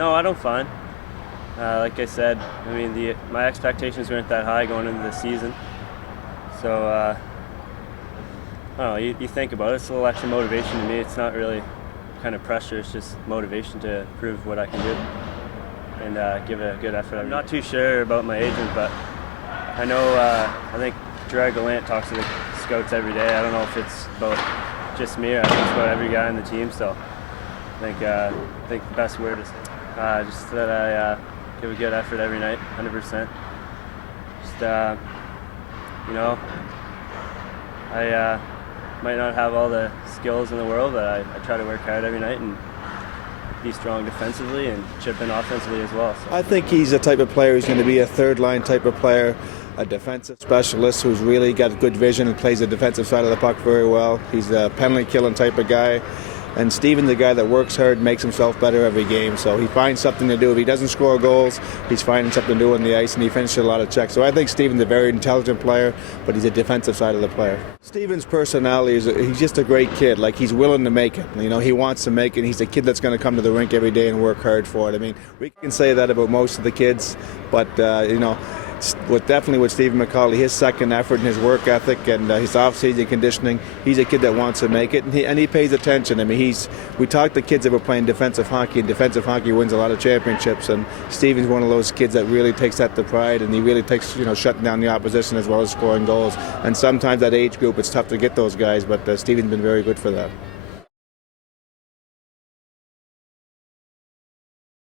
No, I don't find. Like I said, I mean, my expectations weren't that high going into the season. So, I don't know, you think about it, it's a little extra motivation to me. It's not really kind of pressure, it's just motivation to prove what I can do and give it a good effort. I'm not too sure about my agent, but I know, I think Gerard Gallant talks to the scouts every day. I don't know if it's about just me or I think it's about every guy on the team, so I think the best word is just that I give a good effort every night, 100%. Just, I might not have all the skills in the world, but I try to work hard every night and be strong defensively and chip in offensively as well. So. I think he's the type of player who's going to be a third-line type of player, a defensive specialist who's really got good vision and plays the defensive side of the puck very well. He's a penalty-killing type of guy. And Stephen's the guy that works hard, makes himself better every game. So he finds something to do. If he doesn't score goals, he's finding something to do on the ice, and he finishes a lot of checks. So I think Stephen's a very intelligent player, but he's a defensive side of the player. Stephen's personality he's just a great kid. Like, he's willing to make it. He wants to make it. He's a kid that's going to come to the rink every day and work hard for it. I mean, we can say that about most of the kids, but definitely with Stephen MacAuley, his second effort and his work ethic and his off-season conditioning, he's a kid that wants to make it, and he pays attention. I mean, we talk to kids that were playing defensive hockey, and defensive hockey wins a lot of championships, and Stephen's one of those kids that really takes that to pride, and he really takes, shutting down the opposition as well as scoring goals. And sometimes that age group, it's tough to get those guys, but Stephen's been very good for that.